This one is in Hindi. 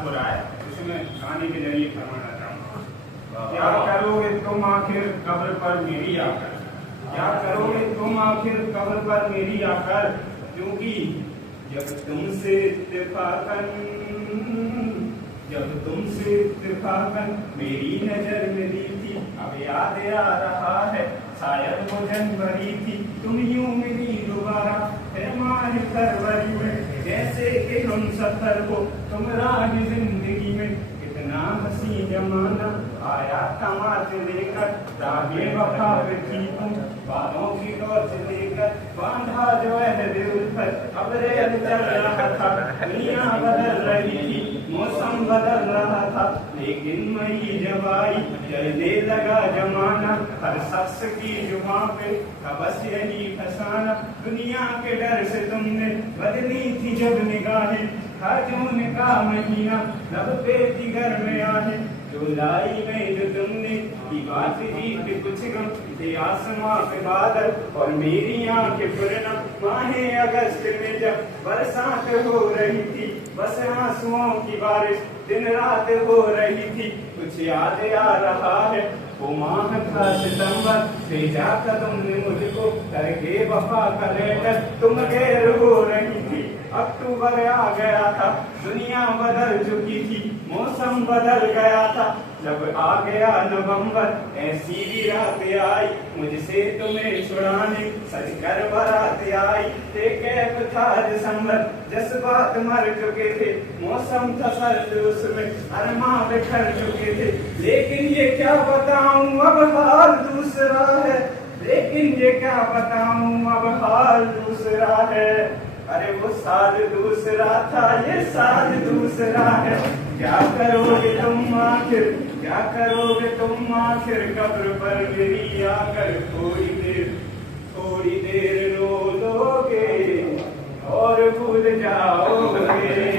हो रहा है, उसमें गाने के जरिए फरमाना चाहूँगा। क्या करोगे तुम आखिर कब्र पर मेरी आकर, क्या करोगे तुम आखिर कब्र पर मेरी आकर, क्योंकि जब तुमसे इत्तेफाकन मेरी नजर मिली थी, अब याद आ रहा है शायद वो जनवरी थी, तुम यूं मिली दोबारा है माह फरवरी में, जैसे कि हम सफर हो तुम राह जिंदगी में, कितना हंसी जमाना आया तमाच लेकर, राहे वफा पे थी तुम बालों की टॉर्च लेकर, बांधा जो है दिल पर अब रेल चल रहा था, दुनिया बदल रही थी, मौसम बदल रहा था, लेकिन मई जब आई चलने लगा जमाना, हर शख्स की जुबान पे था बस यही फसाना, दुनिया के डर से तुमने बदली थी जब निगाहें, था जून का महीना लब पे थी घर में आहे, जुलाई में जो तुमने की बात जीत कुछ गम थे आसमां पे बादल, और मेरी आंखें पूर्ण माहे अगस्त में जब बरसात हो रही थी, बस आंसुओं की बारिश दिन रात हो रही थी, कुछ याद आ रहा है वो माह था सितंबर, भेजा कर तुमने मुझको करके वफा का लेटर, तुम गैर हो रही थी, अक्टूबर आ गया था, दुनिया बदल चुकी थी, मौसम बदल गया था, जब आ गया नवंबर ऐसी भी रात आई, मुझसे तुम्हें छुड़ाने सज कर बारात आई, कैफ था दिसंबर जज्बात मर चुके थे, मौसम था सर्द उसमें अरमां बिखर चुके थे, लेकिन ये क्या बताऊं अब हाल दूसरा है, लेकिन ये क्या बताऊं अब हाल दूसरा है, अरे वो साल दूसरा था ये साल दूसरा है, क्या करोगे तुम आखिर, क्या करोगे तुम आखिर कब्र पर मेरी आकर, थोड़ी देर रो लोगे और भूल जाओगे।